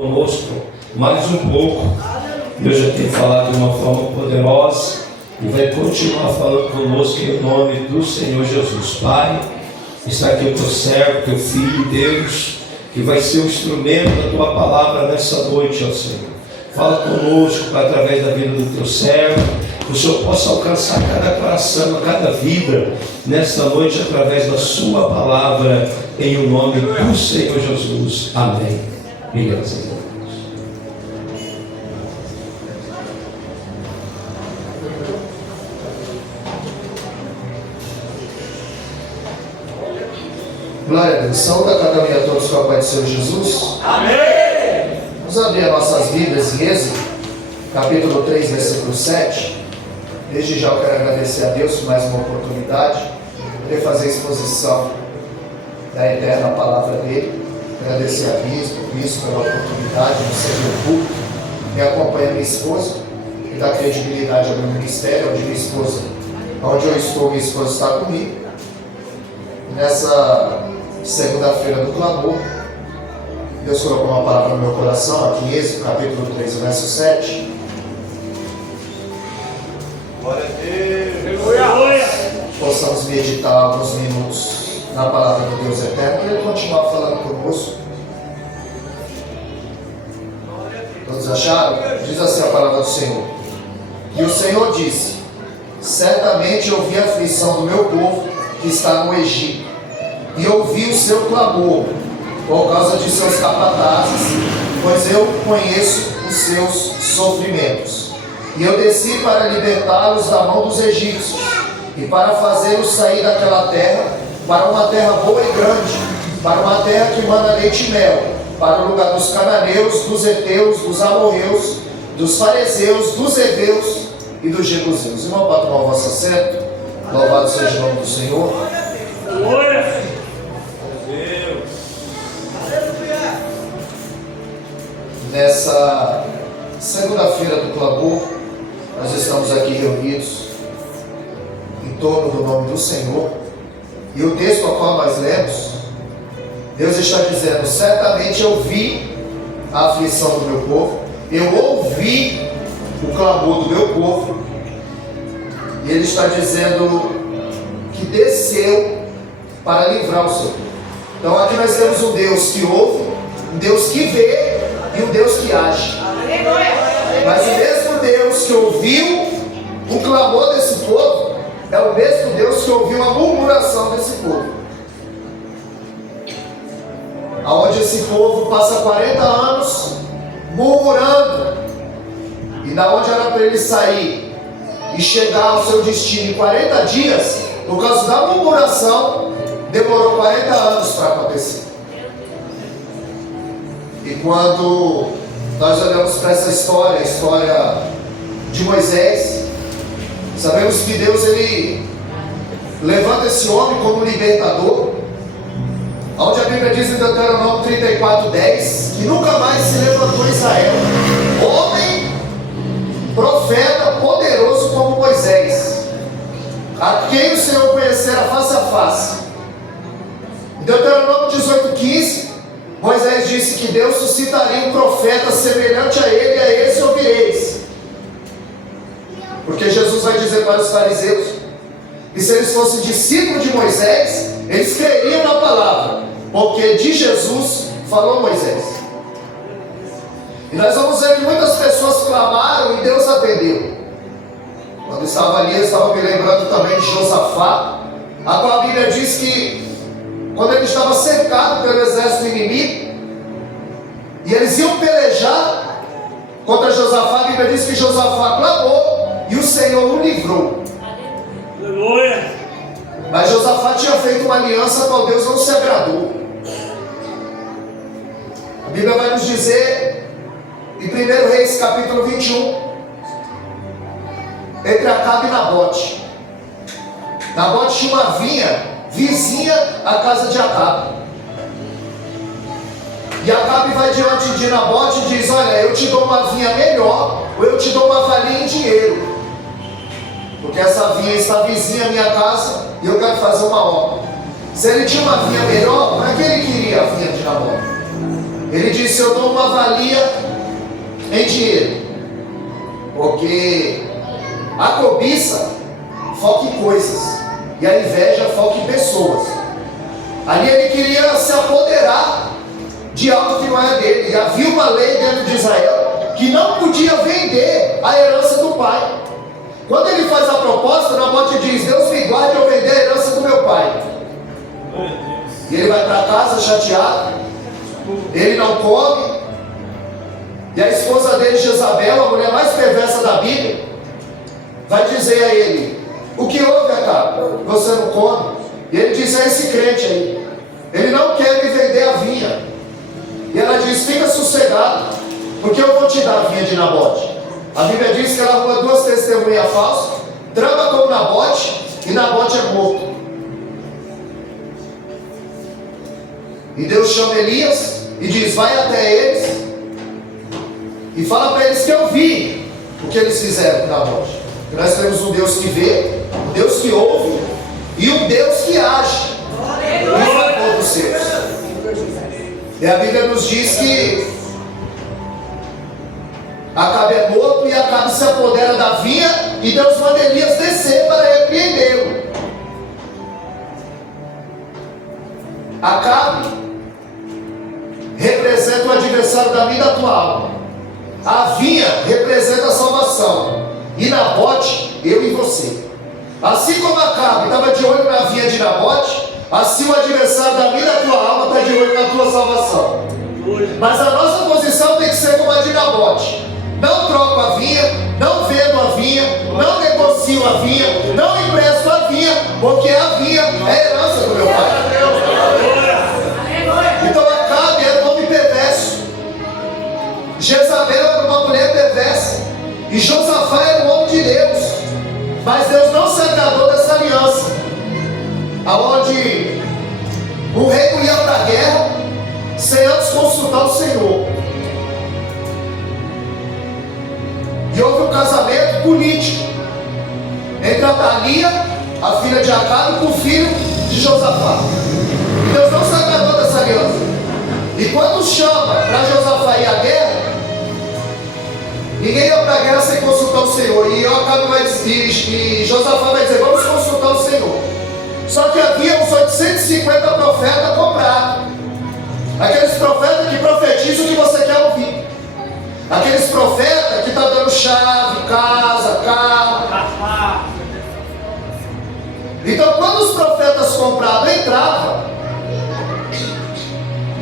conosco mais um pouco. Deus já tem falado de uma forma poderosa e vai continuar falando conosco em nome do Senhor Jesus. Pai, está aqui o teu servo, teu filho, Deus, que vai ser o instrumento da tua palavra nessa noite, ó Senhor. Fala conosco, Pai, através da vida do teu servo, que o Senhor possa alcançar cada coração, cada vida nesta noite através da sua palavra, em o nome do Senhor Jesus. Amém. E graças a Deus. Glória a Deus. Saúde a cada um e a todos com a paz do Senhor Jesus. Amém. Vamos abrir as nossas Bíblias em Êxodo, capítulo 3, versículo 7. Desde já eu quero agradecer a Deus por mais uma oportunidade de poder fazer a exposição da eterna palavra dele. Agradecer a Bispo pela oportunidade de servir o público, que acompanha minha esposa e dá credibilidade ao meu ministério, onde minha esposa, onde eu estou, minha esposa está comigo. Nessa segunda-feira do clamor, Deus colocou uma palavra no meu coração, aqui em Êxodo, capítulo 3, verso 7. Glória a Deus. Possamos meditar alguns minutos na palavra do Deus eterno, e Ele continuar falando conosco. Todos acharam? Diz assim a palavra do Senhor. E o Senhor disse: certamente eu vi a aflição do meu povo que está no Egito, e ouvi o seu clamor por causa de seus capatazes, pois eu conheço os seus sofrimentos. E eu desci para libertá-los da mão dos egípcios, e para fazê-los sair daquela terra, para uma terra boa e grande, para uma terra que manda leite e mel, para o lugar dos cananeus, dos heteus, dos amorreus, dos fariseus, dos heveus e dos jebuseus. Irmão, pode tomar o vosso assento. Louvado seja o nome do Senhor. Glória a Deus. Nessa segunda-feira do clamor, nós estamos aqui reunidos em torno do nome do Senhor. E o texto ao qual nós lemos, Deus está dizendo: certamente eu vi a aflição do meu povo, eu ouvi o clamor do meu povo. E Ele está dizendo que desceu para livrar o seu povo. Então aqui nós temos um Deus que ouve, um Deus que vê e um Deus que age. Mas o mesmo Deus que ouviu o clamor desse povo é o mesmo Deus que ouviu a murmuração desse povo. Aonde esse povo passa 40 anos murmurando, e da onde era para ele sair e chegar ao seu destino em 40 dias, por causa da murmuração, demorou 40 anos para acontecer. E quando nós olhamos para essa história, a história de Moisés, sabemos que Deus ele levanta esse homem como libertador, onde a Bíblia diz em Deuteronômio 34:10 que nunca mais se levantou Israel homem, profeta poderoso como Moisés, a quem o Senhor conhecera face a face. Em Deuteronômio 18:15, Moisés disse que Deus suscitaria um profeta semelhante a ele, e a esse ouvireis. Porque Jesus vai dizer para os fariseus que se eles fossem discípulos de Moisés, eles creriam na palavra, porque de Jesus falou Moisés. E nós vamos ver que muitas pessoas clamaram e Deus atendeu. Quando estava ali, eu estava me lembrando também de Josafá, a qual a Bíblia diz que quando ele estava cercado pelo exército inimigo, e eles iam pelejar contra Josafá, a Bíblia diz que Josafá clamou e o Senhor o livrou. Aleluia. Mas Josafá tinha feito uma aliança a qual Deus não se agradou. A Bíblia vai nos dizer em 1 Reis capítulo 21, entre Acabe e Nabote. Nabote tinha uma vinha vizinha à casa de Acabe. E Acabe vai diante de Nabote e diz: olha, eu te dou uma vinha melhor, ou eu te dou uma valia em dinheiro, porque essa vinha está vizinha à minha casa e eu quero fazer uma obra. Se ele tinha uma vinha melhor, para que ele queria a vinha de Nabote? Ele disse: eu dou uma valia em dinheiro, porque a cobiça foca em coisas e a inveja foca em pessoas. Ali ele queria se apoderar de algo que não era dele. E havia uma lei dentro de Israel que não podia vender a herança do pai. Quando ele faz a proposta, Nabote diz: Deus me guarde eu vender a herança do meu pai. E ele vai para casa chateado, ele não come. E a esposa dele, Jezabel, a mulher mais perversa da Bíblia, vai dizer a ele: o que houve, Acabe? Você não come? E ele diz: é esse crente aí, ele não quer me vender a vinha. E ela diz: fica sossegado, porque eu vou te dar a vinha de Nabote. A Bíblia diz que ela arruma 2 testemunhas falsas, trama com Nabote, e Nabote é morto. E Deus chama Elias e diz: vai até eles e fala para eles que eu vi o que eles fizeram com Nabote. Nós temos um Deus que vê, um Deus que ouve e um Deus que age em favor dos seus. E a Bíblia nos diz que Acabe é morto e Acabe se apodera da vinha, e Deus manda Elias descer para repreendê-lo. Acabe representa o adversário da vida atual. A vinha representa a salvação. E Nabote, eu e você. Assim como Acabe estava de olho na vinha de Nabote, assim o adversário da vida da tua alma está de olho na tua salvação. Mas a nossa posição tem que ser como a de Nabote: não troco a vinha, não vendo a vinha, não negocio a vinha, não empresto a vinha, porque a vinha é a herança do meu pai. Então Acabe era um homem perverso, Jezabel era uma mulher perversa, e Josafá era um homem de Deus. Mas Deus não se agradou dessa aliança, aonde o rei não ia para a guerra sem antes consultar o Senhor. E houve um casamento político entre a Thalia, a filha de Acabe, com o filho de Josafá. E Deus não se agradou dessa aliança. E quando chama para Josafá ir à guerra, ninguém ia para a guerra sem consultar o Senhor. E Josafá vai dizer: vamos consultar o Senhor. Só que havia uns 850 profetas comprados. Aqueles profetas que profetizam o que você quer ouvir. Aqueles profetas que estão dando chave, casa, carro. Então quando os profetas comprados entravam,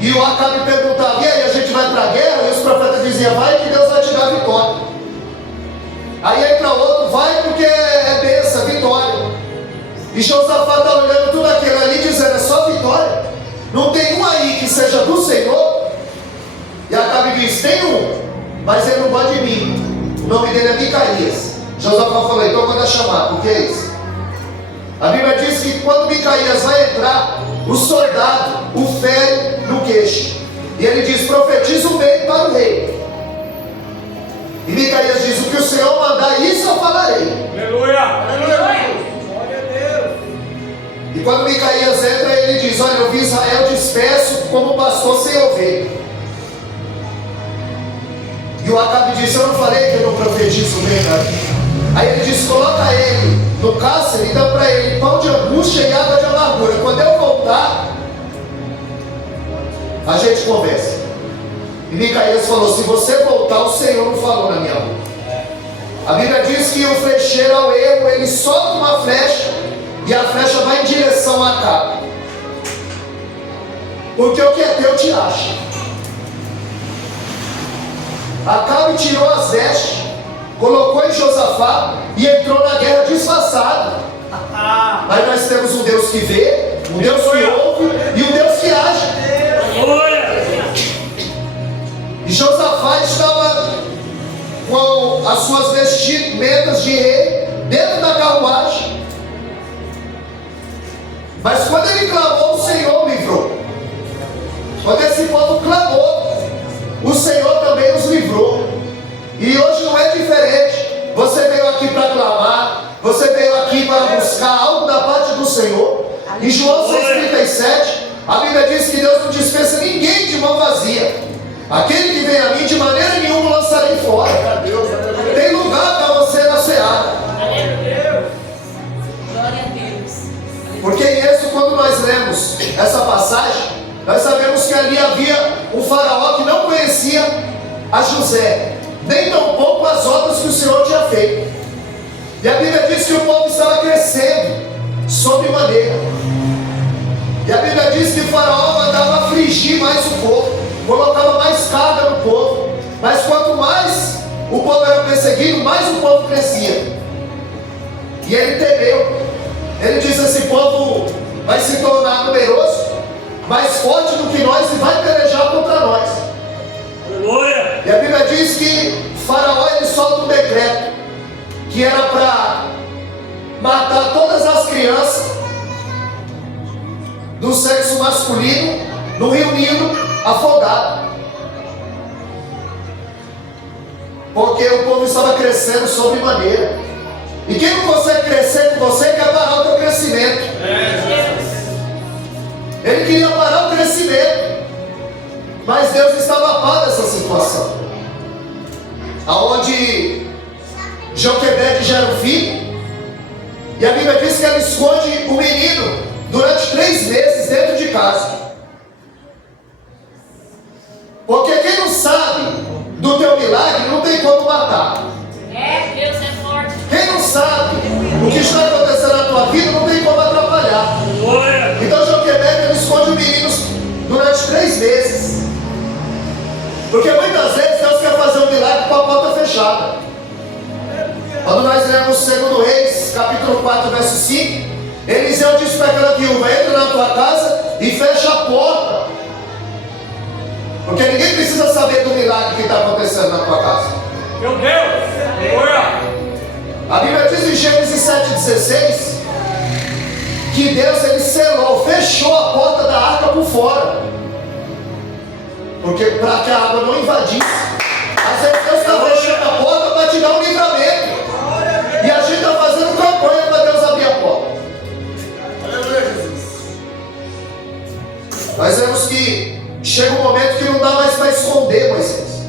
e o Acabe perguntava: e aí, a gente vai para a guerra? E os profetas diziam: vai que Deus vai te dar a vitória. Aí entra outro: vai porque é bênção, vitória. E Josafá está olhando tudo aquilo ali dizendo: é só vitória? Não tem um aí que seja do Senhor? E Acabe diz: tem um, mas ele não gosta de mim. O nome dele é Micaías. Josafá falou: então manda chamar, porque é isso. A Bíblia diz que quando Micaías vai entrar, o soldado o fere no queixo. E ele diz: profetiza o bem para o rei. E Micaías diz: o que o Senhor mandar, isso eu falarei. Aleluia! Aleluia! E quando Micaías entra, ele diz: olha, eu vi Israel disperso como pastor sem ovelha. E o Acabe disse: eu não falei que eu não profetizo bem, né? Aí ele disse: coloca ele no cárcere e dá para ele pão de angústia e água de amargura. Quando eu voltar, a gente conversa. E Micaías falou: se você voltar, o Senhor não falou na minha boca. A Bíblia diz que o flecheiro ao erro, ele solta uma flecha e a flecha vai em direção a Acabe, porque o que é teu te acha. Acabe tirou as vestes, colocou em Josafá e entrou na guerra disfarçado. Mas nós temos um Deus que vê, um Deus que ouve e um Deus que age. E Josafá estava com as suas vestimentas de rei dentro da carruagem. Mas quando ele clamou, o Senhor o livrou. Quando esse povo clamou, o Senhor também os livrou. E hoje não é diferente. Você veio aqui para clamar, você veio aqui para buscar algo da parte do Senhor. Em João 6,37, a Bíblia diz que Deus não dispensa ninguém de mão vazia. Aquele que vem a mim, de maneira nenhuma lançarei fora. Tem lugar para você na seara. Porque em Êxodo, quando nós lemos essa passagem, nós sabemos que ali havia um faraó que não conhecia a José, nem tampouco as obras que o Senhor tinha feito. E a Bíblia diz que o povo estava crescendo sobremaneira. E a Bíblia diz que o faraó mandava afligir mais o povo, colocava mais carga no povo. Mas quanto mais o povo era perseguido, mais o povo crescia. E ele temeu. Ele disse: esse povo vai se tornar numeroso, mais forte do que nós, e vai pelejar contra nós. Aleluia. E a Bíblia diz que faraó, ele solta um decreto que era para matar todas as crianças do sexo masculino no Rio Nilo, afogado. Porque o povo estava crescendo sobremaneira. E quem não consegue crescer com você quer parar o teu crescimento. Ele queria parar o crescimento, mas Deus estava a par dessa situação, aonde Joquebede gera um filho, e a Bíblia diz que ela esconde o menino durante 3 meses dentro de casa. Porque quem não sabe do teu milagre não tem como matar. Deus é forte. Quem não sabe o que está acontecendo na tua vida não tem como atrapalhar. Então Joquebede, ele esconde o menino durante 3 meses. Porque muitas vezes Deus quer fazer um milagre com a porta fechada. Quando nós lemos 2 Reis, capítulo 4, verso 5, Eliseu disse para aquela viúva: entra na tua casa e fecha a porta. Porque ninguém precisa saber do milagre que está acontecendo na tua casa. Meu Deus. A Bíblia diz em Gênesis 7,16 que Deus, ele selou, fechou a porta da arca por fora, porque para que a água não invadisse. Às vezes Deus está fechando a porta para te dar um livramento, e a gente está fazendo campanha para Deus abrir a porta. Nós vemos que chega um momento que não dá mais para esconder Moisés.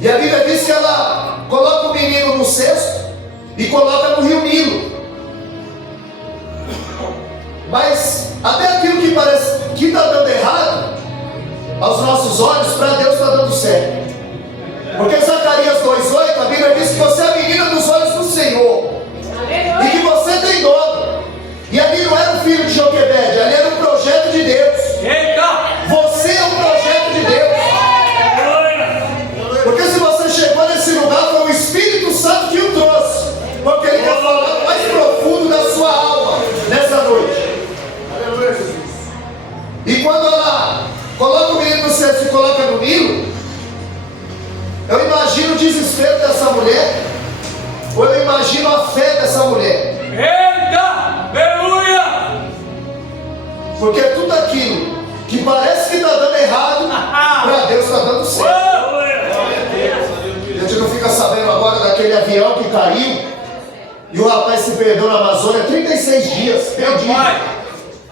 E a Bíblia diz que ela coloca o menino no cesto e coloca no Rio Nilo. Mas até aquilo que parece que está dando errado aos nossos olhos, para Deus está dando certo. Porque Zacarias 2,8, a Bíblia diz que você é a menina dos olhos do Senhor, e que você tem dono. E ali não era o filho de Joquebede, ali era um projeto de Deus. Você é um projeto de Deus. Porque se você chegou nesse lugar, foi o Espírito Santo que o trouxe, porque ele quer falar mais profundo da sua alma nessa noite. E quando ela coloca o menino no cesto e coloca no Nilo, eu imagino o desespero dessa mulher, ou eu imagino a fé dessa mulher. Eita! Aleluia! Porque tudo aquilo que parece que está dando errado, para Deus está dando certo. A gente não fica sabendo agora daquele avião que caiu e o rapaz se perdeu na Amazônia 36 dias, perdido.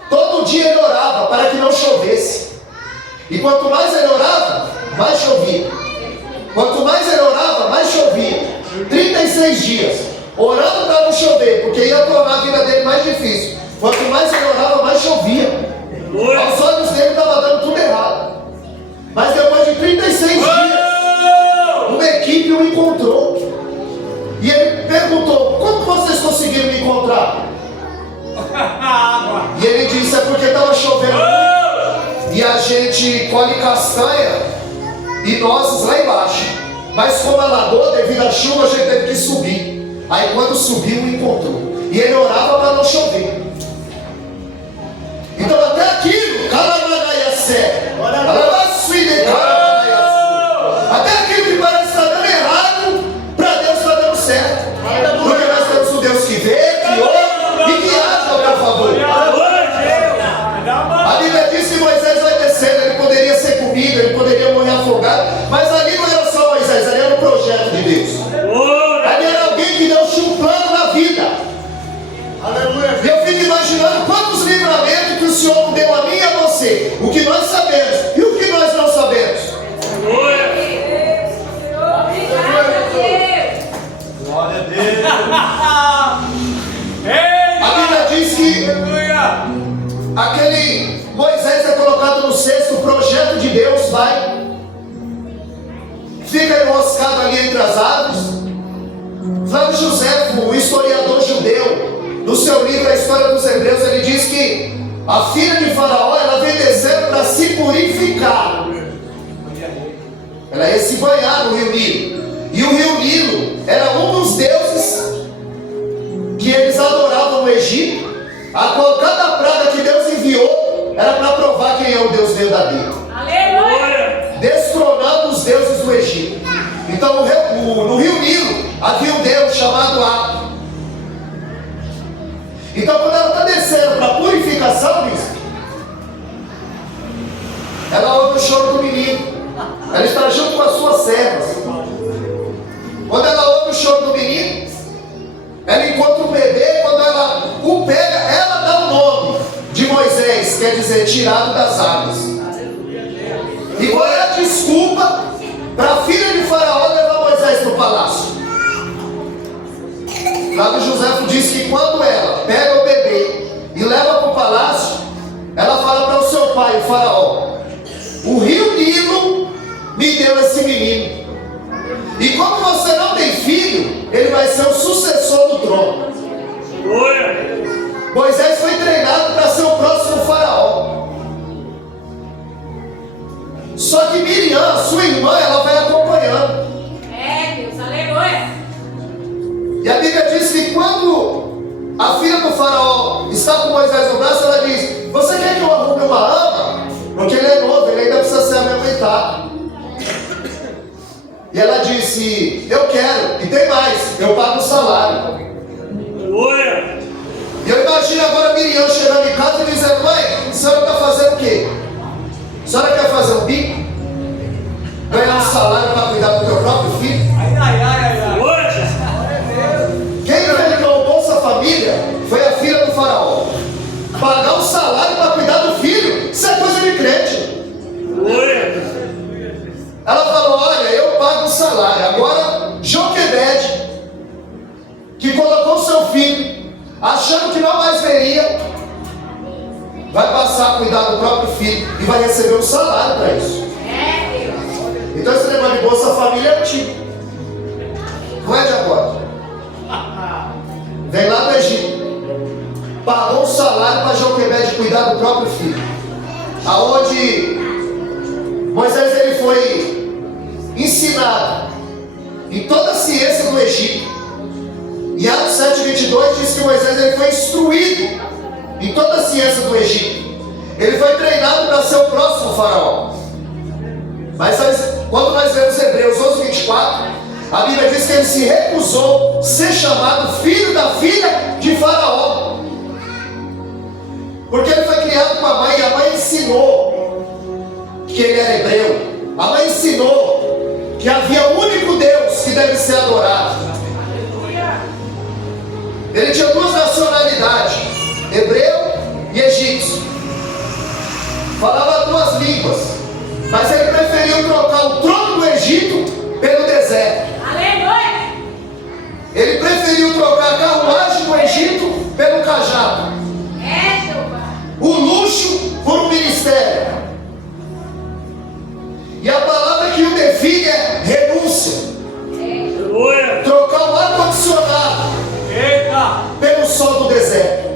Todo dia ele orava para que não chovesse. E quanto mais ele orava, mais chovia. Quanto mais ele orava, mais chovia. 36 dias, orando para não chover, porque ia tornar a vida dele mais difícil. Quanto mais ele orava, mais chovia. Aos olhos dele estava dando tudo errado. Mas depois de 36 dias, uma equipe o encontrou. E ele perguntou: como vocês conseguiram me encontrar? E ele disse: é porque estava chovendo muito, e a gente colhe castanha e nozes lá embaixo. Mas como alagou devido à chuva, a gente teve que subir. Aí quando subiu, o encontrou. E ele orava para não chover. Então até aquilo, até aquilo que parece estar dando errado, para Deus está dando certo. Porque nós temos um Deus que vê, que ouve e que age ao teu favor. A Bíblia diz que Moisés vai descendo, ele poderia ser comido, ele poderia morrer afogado, mas ali não era só Moisés, ali era um projeto de Deus. Ali era alguém que Deus tinha um plano na vida. E eu fico imaginando quantos livramentos que o Senhor deu a mim e a você, o que nós sabemos e o que 6, o projeto de Deus fica enroscado ali entre as árvores. Flávio José, o historiador judeu, no seu livro A História dos Hebreus, ele diz que a filha de Faraó, ela veio descendo para se purificar. Ela ia se banhar no rio Nilo. E o rio Nilo era um dos deuses que eles adoravam no Egito, a qual cada praga que Deus enviou era para provar quem é o Deus verdadeiro. Aleluia! Destronando os deuses do Egito. Então no rio Nilo havia um Deus chamado Ato. Então quando ela está descendo para a purificação, ela ouve o choro do menino. Ela está junto com as suas servas. Quando ela ouve o choro do menino, ela encontra o bebê. Quando ela o pega, ela dá o nome de Moisés, quer dizer, tirado das águas. E qual é a desculpa para a filha de Faraó levar Moisés para o palácio? Flávio José diz que quando ela pega o bebê e leva para o palácio, ela fala para o seu pai, o Faraó: o rio Nilo me deu esse menino. E como você não tem filho, ele vai ser o sucessor do trono. Moisés foi treinado para ser o próximo faraó. Só que Miriam, sua irmã, ela vai acompanhando. Deus, aleluia! E a Bíblia diz que quando a filha do faraó está com Moisés no braço, ela diz: você quer que eu arrume uma ama? Porque ele é novo, ele ainda precisa ser amamentado. E ela disse: eu quero, e tem mais, eu pago o salário. Aleluia! E eu imagino agora Miriam chegando em casa e dizendo: mãe, a senhora está fazendo o quê? A senhora quer fazer um bico? Ganhar um salário para cuidar do teu próprio filho? Quem ganhou o Bolsa Família foi a filha do faraó. Pagar um salário para cuidar do filho, isso é coisa de crente. Ela falou: olha, eu pago o salário. Agora, Joquebede, que colocou seu filho, achando que não mais veria, vai passar a cuidar do próprio filho e vai receber um salário para isso. Então esse negócio de Bolsa Família é antigo, não é de agora. Vem lá do Egito, pagou um salário para Joquebede cuidar do próprio filho. Aonde Moisés ele foi ensinado em toda a ciência do Egito. Em Atos 7:22 diz que Moisés ele foi instruído em toda a ciência do Egito. Ele foi treinado para ser o próximo faraó. Mas quando nós lemos Hebreus 11:24, a Bíblia diz que ele se recusou a ser chamado filho da filha de Faraó. Porque ele foi criado com a mãe, e a mãe ensinou que ele era hebreu. A mãe ensinou que havia um único Deus que deve ser adorado. Ele tinha duas nacionalidades, hebreu e egípcio. Falava duas línguas, mas ele preferiu trocar o trono do Egito pelo deserto. Aleluia! Ele preferiu trocar a carruagem do Egito pelo cajado. O luxo por um ministério. E a palavra que o define é renúncia. Trocar o ar-condicionado pelo sol do deserto.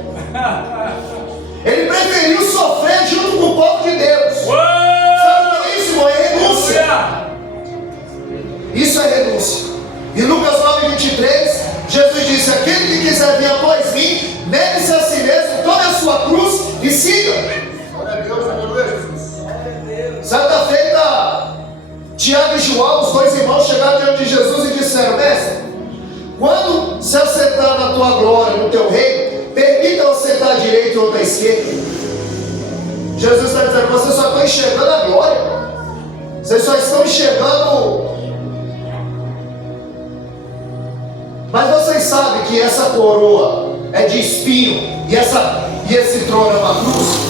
Ele preferiu sofrer junto com o povo de Deus. Sabe o que é isso, irmão? É renúncia. Isso é renúncia. Em Lucas 9:23, Jesus disse: aquele que quiser vir após mim, negue-se a si mesmo, tome a sua cruz e siga. Certa feita, Tiago e João, os dois irmãos, chegaram diante de Jesus e disseram: mestre, quando se assentar na tua glória, no teu reino, permita-o sentar à direita ou à esquerda. Jesus está dizendo: vocês só estão enxergando a glória, vocês só estão enxergando. Mas vocês sabem que essa coroa é de espinho e esse trono é uma cruz?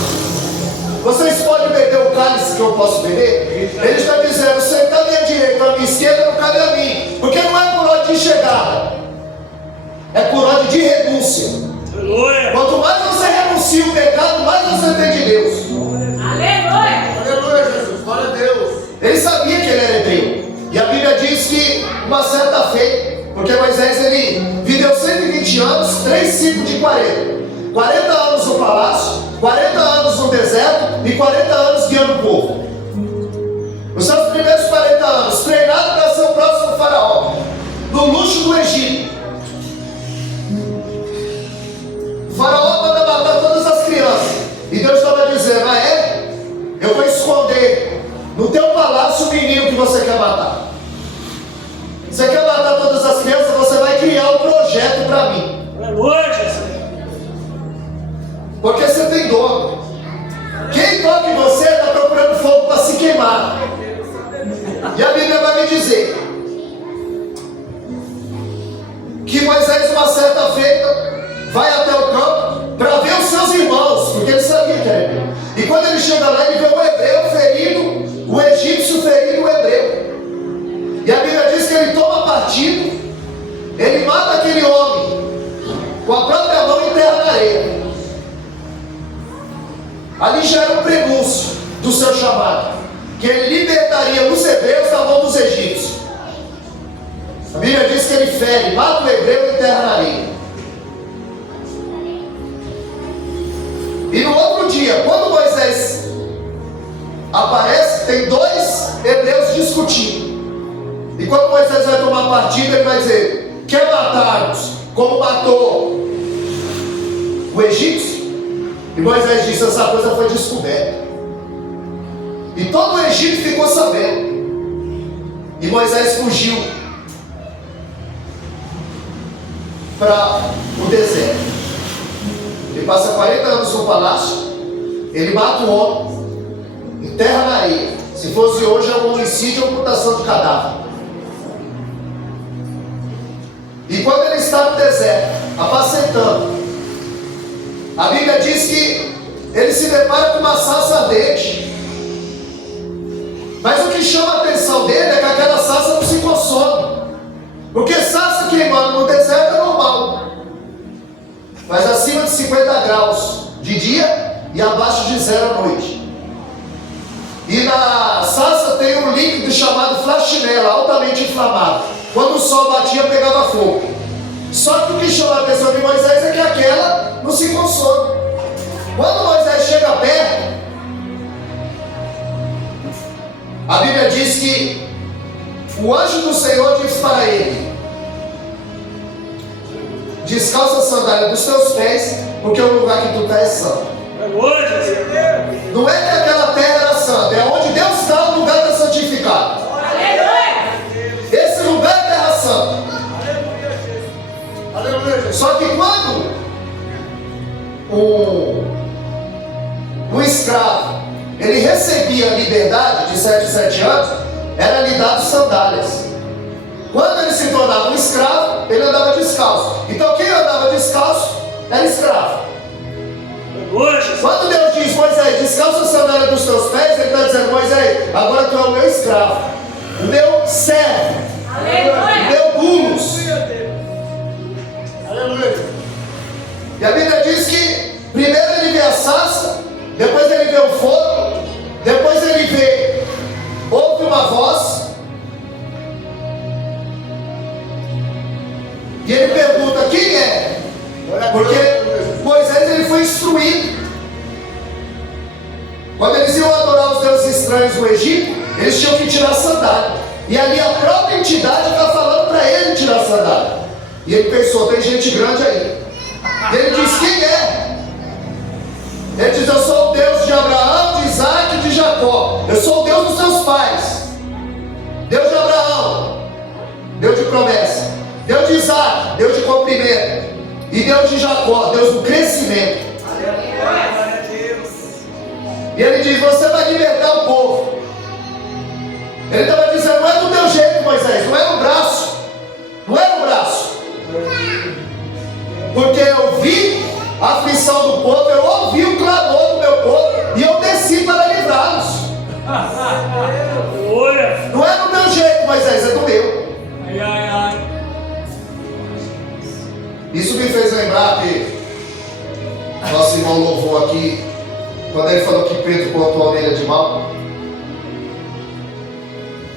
Vocês podem beber o cálice que eu posso beber? Ele está dizendo: sentar à minha direita ou à minha esquerda não cabe a mim, porque não é por ordem de chegada, é por ordem de renúncia. Quanto mais você renuncia o pecado, mais você tem de Deus. Aleluia! Ele sabia que ele era hebreu. E a Bíblia diz que uma certa feita, porque Moisés ele viveu 120 anos, 3 ciclos de 40. 40 anos no palácio, 40 anos no deserto e 40 anos guiando o povo. Os seus primeiros 40 anos treinado para ser o próximo faraó, no luxo do Egito. O faraó manda matar todas as crianças. E Deus estava dizendo: ah é? Eu vou esconder no teu palácio o menino que você quer matar. Você quer matar todas as crianças? Você vai criar um projeto para mim. Aleluia. Porque você tem dono. Quem toca em você está procurando fogo para se queimar. E a Bíblia vai me dizer que Moisés, uma certa feita, vai até o campo para ver os seus irmãos, porque ele sabia que era hebreu. E quando ele chega lá, ele vê o hebreu ferido, o egípcio ferido, o hebreu. E a Bíblia diz que ele toma partido, ele mata aquele homem com a própria mão e enterra na areia. Ali já era um prenúncio do seu chamado, que ele libertaria os hebreus da mão dos egípcios. A Bíblia diz que ele fere, mata o hebreu e enterra na areia. E no outro dia, quando Moisés aparece, tem 2 hebreus discutindo. E quando Moisés vai tomar partido, ele vai dizer: quer matar-nos como matou o egípcio? E Moisés disse: essa coisa foi descoberta. E todo o Egito ficou sabendo. E Moisés fugiu para o deserto. Ele passa 40 anos no palácio. Ele mata o homem, enterra na areia. Se fosse hoje, é um homicídio ou ocultação de cadáver. E quando ele está no deserto, apacentando, a Bíblia diz que ele se depara com uma sarça ardente. Mas o que chama a atenção dele é que aquela sarça não se consome. Porque sarça queimando no deserto é normal. Mas acima de 50 graus de dia e abaixo de 0 à noite. E na sarça tem um líquido chamado flaxinela, altamente inflamável. Quando o sol batia, pegava fogo. Só que o que chama a atenção de Moisés é que aquela não se consome. Quando Moisés chega perto, a Bíblia diz que o anjo do Senhor diz para ele: descalça a sandália dos teus pés, porque o lugar que tu está é santo. Não é que aquela terra era santa, é onde Deus está, o lugar está santificado. Esse lugar é terra santa. Só que quando o escravo ele recebia a liberdade de 7 em 7 anos, era lhe dado sandálias. Quando ele se tornava um escravo, ele andava descalço. Então quem andava descalço era escravo. Quando Deus diz: Moisés, descalça a sandália dos teus pés, ele está dizendo: Moisés, agora tu é o meu escravo, o meu servo, o meu dulos. E a Bíblia diz que primeiro ele vê a sarça, depois ele vê o fogo, depois ele ouve uma voz, e ele pergunta: quem é? Porque Moisés ele foi instruído. Quando eles iam adorar os deuses estranhos no Egito, eles tinham que tirar a sandália. E ali a própria entidade está falando para ele tirar a sandália. E ele pensou: tem gente grande aí. E ele diz: quem é? Ele diz: eu sou o Deus de Abraão, de Isaac e de Jacó. Eu sou o Deus dos teus pais. Deus de Abraão, Deus de promessa. Deus de Isaac, Deus de cumprimento. E Deus de Jacó, Deus do crescimento. E ele diz: você vai libertar o povo. Ele estava dizendo: não é do teu jeito, Moisés, não é no braço. Não é no braço. Porque eu vi a aflição do povo, eu ouvi o clamor do meu povo e eu desci para livrá-los. Não é do teu jeito, Moisés, é do meu. Isso me fez lembrar que nosso irmão louvou aqui, quando ele falou que Pedro cortou a orelha de mal.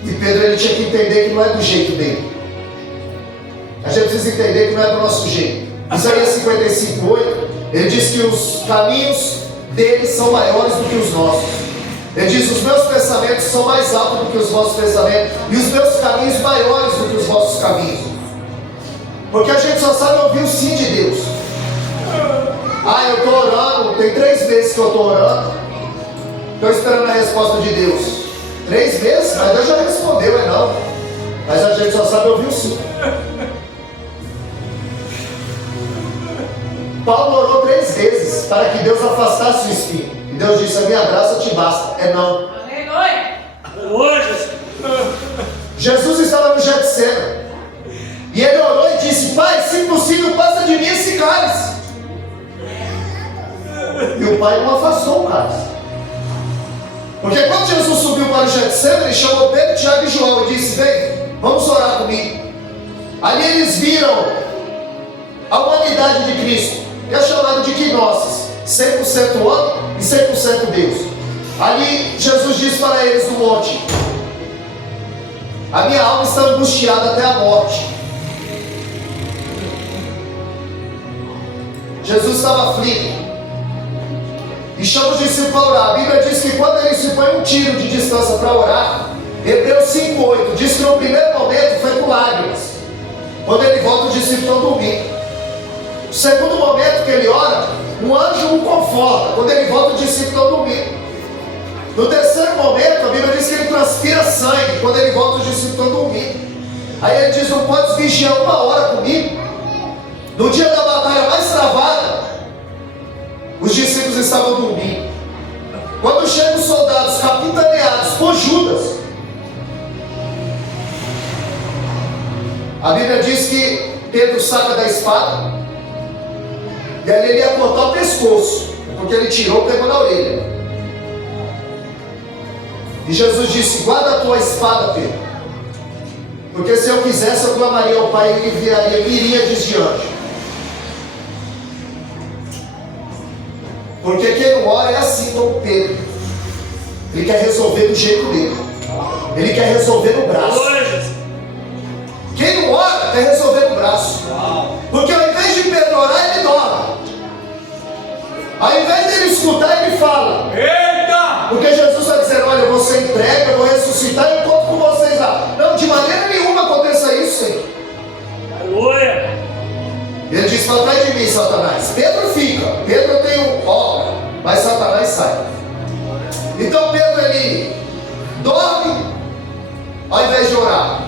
E Pedro ele tinha que entender que não é do jeito dele. A gente precisa entender que não é do nosso jeito. Isaías 55:8, ele diz que os caminhos dele são maiores do que os nossos. Ele diz: os meus pensamentos são mais altos do que os vossos pensamentos, e os meus caminhos maiores do que os vossos caminhos. Porque a gente só sabe ouvir o sim de Deus. Ah, eu estou orando, tem 3 meses que eu estou orando, estou esperando a resposta de Deus. 3 meses? Mas Deus já respondeu, é não. Mas a gente só sabe ouvir o sim. Paulo orou 3 vezes para que Deus afastasse o espinho. E Deus disse: a minha graça te basta. É não. Aleluia. Aleluia. Jesus estava no Getsemane. E ele orou e disse: Pai, se possível, passa de mim esse cálice. E o Pai não afastou o cálice. Porque quando Jesus subiu para o Getsemane, ele chamou Pedro, Tiago e João e disse: vem, vamos orar comigo. Ali eles viram a humanidade de Cristo, que é chamado de quinoses, 100% homem e 100% Deus. Ali Jesus disse para eles no monte: a minha alma está angustiada até a morte. Jesus estava aflito e chama os discípulos para orar. A Bíblia diz que quando ele se põe um tiro de distância para orar, Hebreus 5:8 diz que no primeiro momento foi com lágrimas. Quando ele volta, os discípulos estão dormindo. No segundo momento que ele ora, um anjo o conforta. Quando ele volta, os discípulos estão dormindo. No terceiro momento, a Bíblia diz que ele transpira sangue. Quando ele volta, os discípulos estão dormindo. Aí ele diz: não podes vigiar 1 hora comigo? No dia da batalha mais travada, os discípulos estavam dormindo. Quando chegam os soldados capitaneados por Judas, a Bíblia diz que Pedro saca da espada, e ali ele ia cortar o pescoço, porque ele tirou e pegou na orelha. E Jesus disse: guarda a tua espada, Pedro, porque se eu quisesse eu clamaria ao Pai e ele enviaria miríades de anjos. Porque quem não ora é assim como Pedro. Ele quer resolver do jeito dele. Ele quer resolver no braço. Quem não ora quer resolver no braço. Porque ao invés de Pedro orar, ele dorme. Ao invés dele escutar, ele fala. Eita! Porque Jesus está dizendo: olha, eu vou ser entregue, eu vou ressuscitar e encontro com vocês lá. Não, de maneira nenhuma aconteça isso, Senhor. Aleluia! Ele diz: para trás de mim, Satanás. Pedro fica. Pedro eu tenho obra, mas Satanás sai. Então Pedro ele dorme ao invés de orar.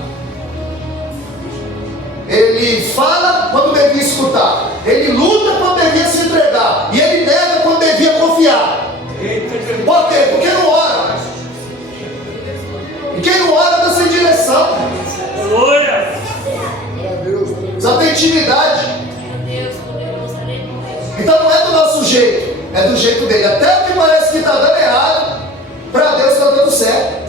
Ele fala quando devia escutar. Ele luta quando devia se entregar. E ele nega quando devia confiar. Por quê? Porque não ora. E quem não ora está sem direção. Aleluia! Só tem intimidade. Então não é do nosso jeito, é do jeito dele. Até o que parece que está dando errado, para Deus está dando certo.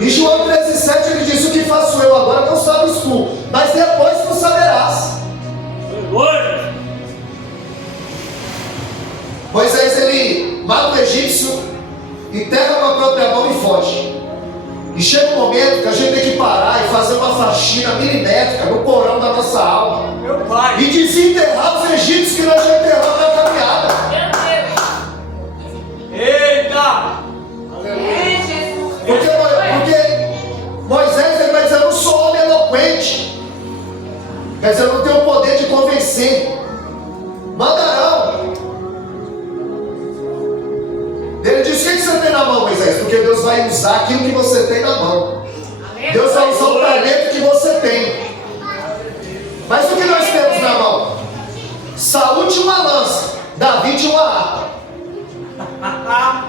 Em João 13,7 ele diz: o que faço eu agora não sabes tu, mas depois tu saberás. Aleluia! Moisés ele mata o egípcio, enterra com a própria mão e foge. E chega um momento que a gente tem que parar e fazer uma faxina milimétrica no porão da nossa alma. Meu Pai! E desenterrar os egípcios que nós já enterramos na caminhada. Eita! É, Jesus. Porque Moisés ele vai dizer: eu não sou homem eloquente. Quer dizer, eu não tenho o poder de convencer. Mandarão. Ele diz: o que você tem na mão, Moisés? Porque Deus vai usar aquilo que você tem na mão. Deus vai usar o talento que você tem. Mas o que nós temos na mão? Saúl tinha uma lança, Davi tinha uma harpa.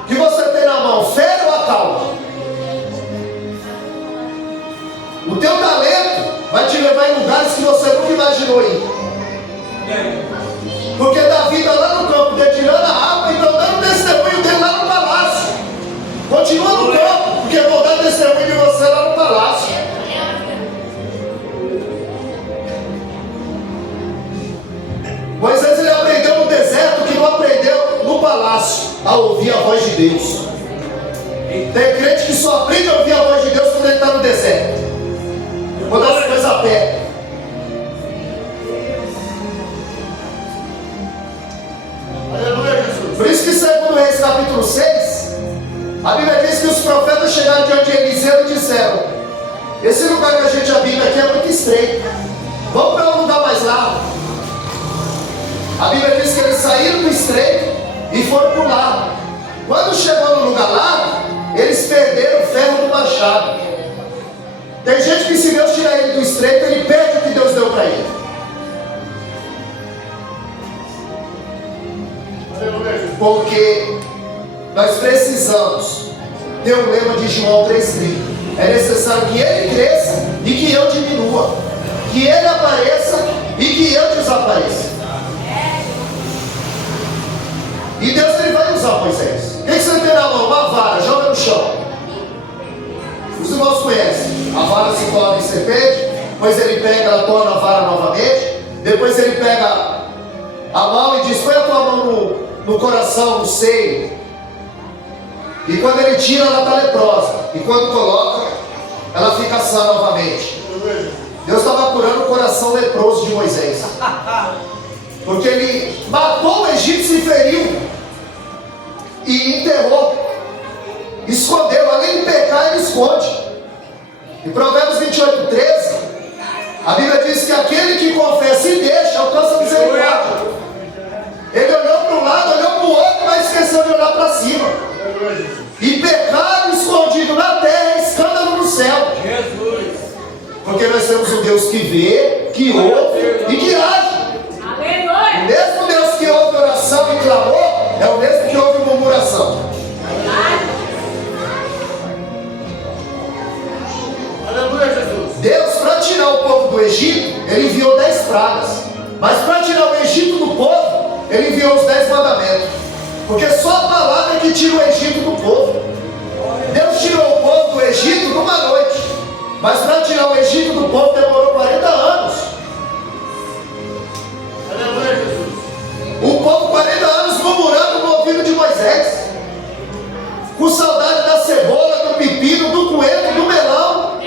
O que você tem na mão? Fé ou a calma? O teu talento vai te levar em lugares que você nunca imaginou ir. Porque Davi está lá no campo dedilhando a harpa, então dando testemunho dele lá no palácio. Continua no campo, porque vou dar testemunho de você lá no palácio. Moisés ele aprendeu no deserto que não aprendeu no palácio, a ouvir a voz de Deus. Tem crente que só aprende a ouvir a voz de Deus quando ele está no deserto. deserto. Quando as coisas apertam. Aleluia, Jesus. Por isso que segundo Reis capítulo 6, a Bíblia diz que os profetas chegaram diante de Eliseu e disseram: esse lugar que a gente habita aqui é muito estreito, vamos para um lugar mais largo. A Bíblia diz que eles saíram do estreito e foram para o largo. Quando chegou no lugar largo, eles perderam o ferro do machado. Tem gente que, se Deus tirar ele do estreito, ele perde o que Deus deu para ele. Aleluia, Jesus. Porque nós precisamos ter o lema de João 3,30. É necessário que ele cresça e que eu diminua, que ele apareça e que eu desapareça. E Deus, ele vai usar Moisés. O que você tem na mão? Uma vara, joga no chão. Os irmãos conhecem. A vara se torna em serpente, depois ele pega, ela torna a vara novamente, depois ele pega a mão e diz: põe a tua mão no coração, no seio. E quando ele tira, ela está leprosa. E quando coloca, ela fica sã novamente. Deus estava curando o coração leproso de Moisés. Porque ele matou o egípcio e feriu. E enterrou. Escondeu. Além de pecar, ele esconde. Em Provérbios 28:13, a Bíblia diz que aquele que confessa e deixa alcança misericórdia. Ele olhou para um lado, olhou para o outro, mas esqueceu de olhar para cima. E pecado escondido na terra é escândalo no céu. Jesus. Porque nós temos um Deus que vê, que ouve e que age. O Aleluia. mesmo Deus que ouve oração e clamor é o mesmo que ouve murmuração. Aleluia, Jesus. Deus, para tirar o povo do Egito, ele enviou 10 pragas. Mas para tirar o Egito do povo, ele enviou os 10 mandamentos. Porque só a palavra é que tira o Egito do povo. Deus tirou o povo do Egito numa noite. Mas para tirar o Egito do povo demorou 40 anos. Aleluia, Jesus. O povo 40 anos murmurando no ouvido de Moisés. Com saudade da cebola, do pepino, do coentro, do melão.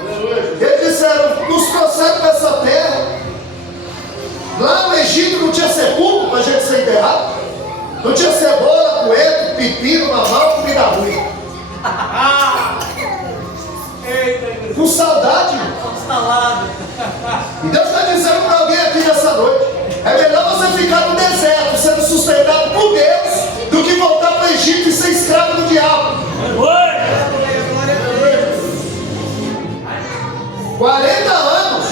Aleluia, Jesus. Eles disseram: nos trouxeram dessa terra. Lá no Egito não tinha sepulcro para a gente ser enterrado. Não tinha cebola, coentro, pepino, mamão, comida ruim. Eita, Com saudade. salada. E Deus está dizendo para alguém aqui nessa noite: é melhor você ficar no deserto sendo sustentado por Deus do que voltar para o Egito e ser escravo do diabo. Oi. 40 anos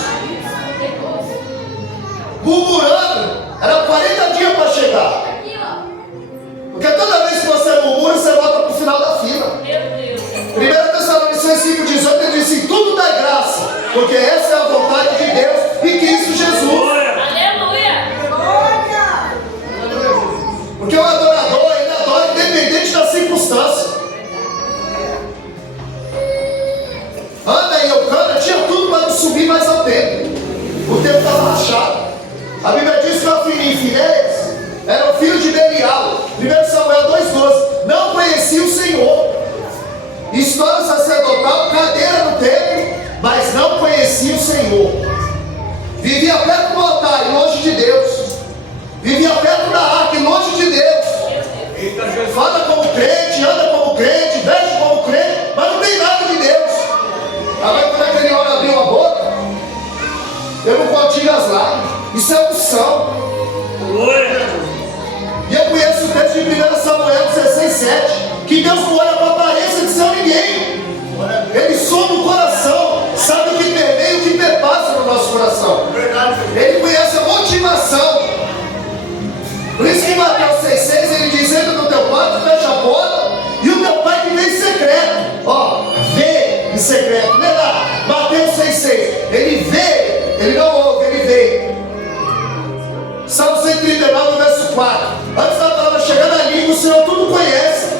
murmurando. Era 40 dias para chegar. Porque toda vez que você murmura, você volta para o final da fila. 1 Tessalonicenses 5,18 ele diz: tudo dá graça, porque essa é a vontade de Deus em Cristo Jesus. Porque o adorador, ele adora independente da circunstância. Ana e Eucana tinha tudo para não subir mais ao templo. O templo estava rachado. A Bíblia diz que o filho Finéias era o filho de Belial. 1 Samuel 2,12. Não conhecia o Senhor. História sacerdotal, cadeira no templo, mas não conhecia o Senhor. Vivia perto do altar e longe de Deus. Vivia perto da arca e longe de Deus. Fala como crente, anda como crente, veste como crente, mas não tem nada de Deus. Agora quando aquele homem abriu a boca, eu não contigo as lágrimas. Isso é unção. E eu conheço o texto de 1 Samuel 16,7, que Deus não olha para a aparência de seu ninguém. Ele sonda o coração, sabe o que permeia e o que perpassa no nosso coração. Ele conhece a motivação. Por isso que em Mateus 6,6 ele diz: entra no teu quarto, fecha a porta, e o teu pai que vem em secreto, ó, vê em secreto. Lê lá, Mateus 6,6. Ele vê, ele não ouve, ele vê. Salmo 139, verso 4. Antes da palavra chegar na língua, o Senhor tudo conhece.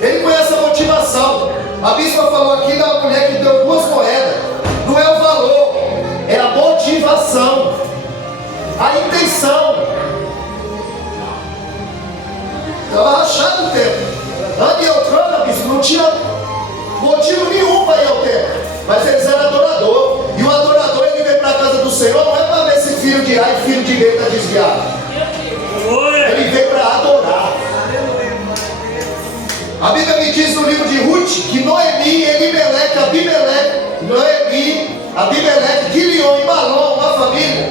Ele conhece a motivação. A bispa falou aqui da mulher que deu 2 moedas. Não é o valor, é a motivação, a intenção. Estava rachado o tempo. Ana e Eucana, bispo, não tinha veio para desviar. Ele veio para adorar. A Bíblia me diz no livro de Ruth que Noemi, Elimelec, Abimeleque, Quilion e Malom, uma família,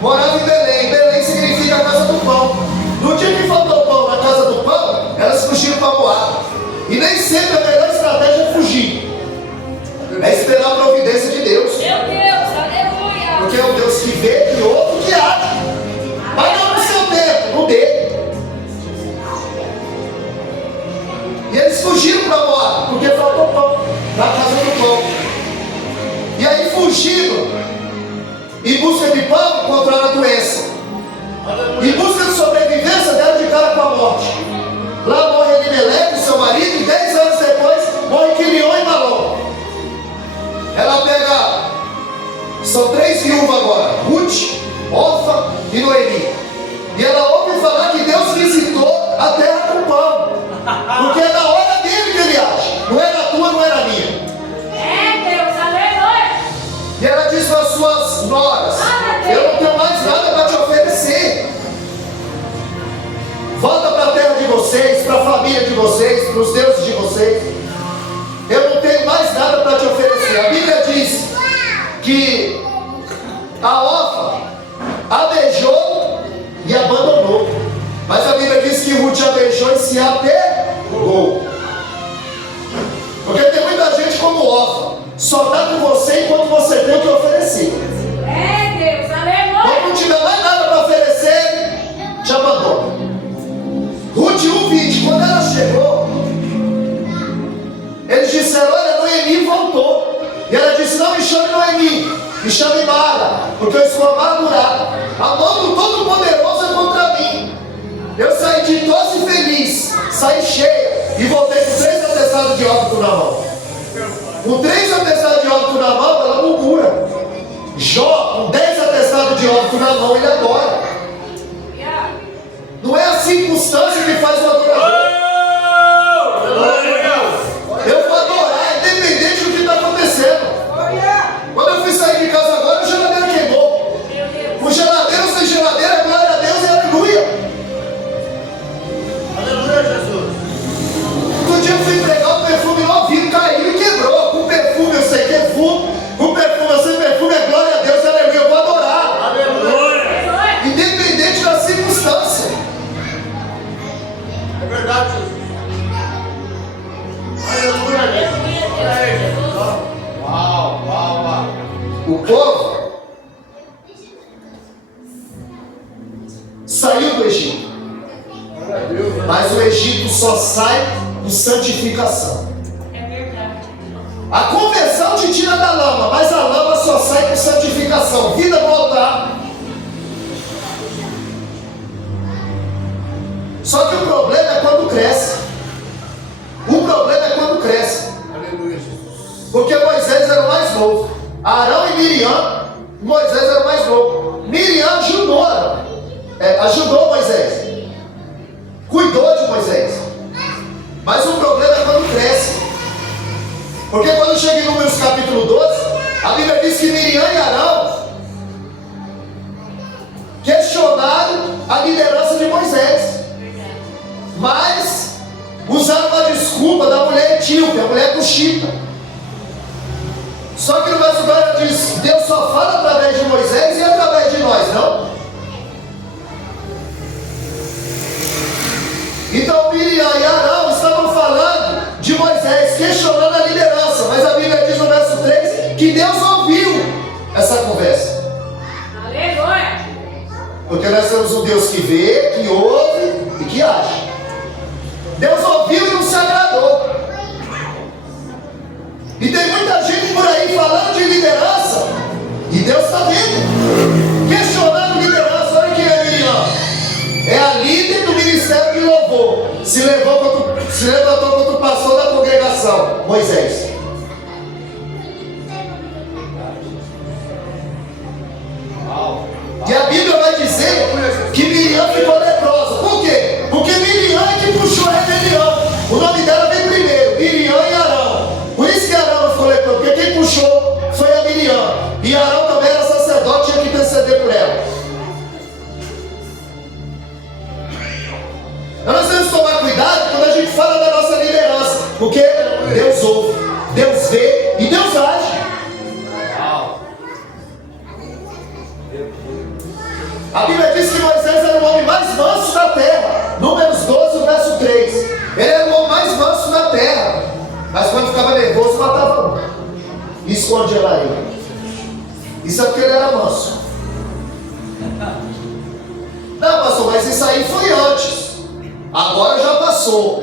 morava em Belém. Belém significa a casa do pão. No dia que faltou pão na casa do pão, elas fugiram para Moab. E nem sempre a melhor estratégia é fugir. É esperar a providência de Deus. Meu Deus, aleluia. Porque é o Deus que vê, que ouve, que age. Mas não no seu tempo, no dele. E eles fugiram para Moab, porque faltou pão na casa do pão. E aí fugindo, em busca de pão, encontraram a doença. Em busca de sobrevivência, deram de cara com a morte. Lá morre Elimelec, seu marido, e 10 anos depois morre Quilion e Malom. Ela pega, são 3 viúvas agora, Ruth, Orfa e Noemi. E ela ouve falar que Deus visitou a terra com pão. Porque é na hora dele que ele age. Não é na tua, não é na minha. É Deus, aleluia. E ela diz para as suas noras: eu não tenho mais nada para te oferecer. Volta para a terra de vocês, para a família de vocês, para os deuses de vocês. Eu não tenho mais nada para te oferecer. A Bíblia diz que a Orfa a beijou e abandonou. Mas a Bíblia diz que Ruth a beijou e se apegou. Porque tem muita gente como Orfa, só está com você enquanto você tem o que oferecer. É Deus, aleluia. Quando não tiver mais nada para oferecer, te abandona. Ruth 1:20, quando ela chegou, eles disseram: olha, Noemi voltou. E ela disse: não me chame Noemi, me chame Mara, porque eu estou amargurada. A mão do Todo-Poderoso é contra mim. Eu saí ditosa e feliz, saí cheia e voltei com 3 atestados de óbito na mão. Com 3 atestados de óbito na mão, ela murmura. Jó, com 10 atestados de óbito na mão, ele adora. Não é a circunstância que faz o adorador. Eu vou adorar, independente do que está acontecendo. Quando eu fui sair de casa agora, a geladeira queimou. Com geladeira ou sem geladeira, glória a Deus e aleluia. Aleluia, Jesus. Um dia eu fui entregar o perfume novinho, caiu e quebrou. Com perfume eu sei que é fumo, com perfume eu sei perfume, é glória a Deus, aleluia, eu vou adorar. Aleluia. Independente da circunstância. É verdade, Jesus. Aleluia, Jesus. Uau, uau, uau. O povo saiu do Egito. Mas o Egito só sai com santificação. É verdade. A conversão te tira da lama, mas a lama só sai com santificação. Vida no altar. Só que o problema é quando cresce. O problema é quando cresce. Aleluia, Jesus. Porque Moisés era o mais novo. Arão e Miriam, Moisés era o mais novo. Miriam ajudou Arão. Ajudou Moisés. Cuidou de Moisés. Mas o problema é quando cresce. Porque quando chega em Números capítulo 12, a Bíblia diz que Miriam e Arão questionaram a liderança de Moisés. Mas usaram uma desculpa da mulher etíope, a mulher cuxita. Só que no verso 4 diz: Deus só fala através de Moisés e através de nós, não? Então Miriam e Arão estavam falando de Moisés, questionando a liderança. Mas a Bíblia diz no verso 3 que Deus ouviu essa conversa. Aleluia. Porque nós temos um Deus que vê, que ouve e que age. Deus ouviu e não se agradou. E tem muita gente por aí falando de liderança, e Deus está vendo, questionando liderança. Olha quem é Miriam. É a líder do ministério de louvor. Se levantou contra o pastor da congregação, Moisés. E a Bíblia vai dizer que Miriam ficou esconde ela aí. Isso é porque ele era manso. Não, pastor, mas isso aí foi antes. Agora já passou.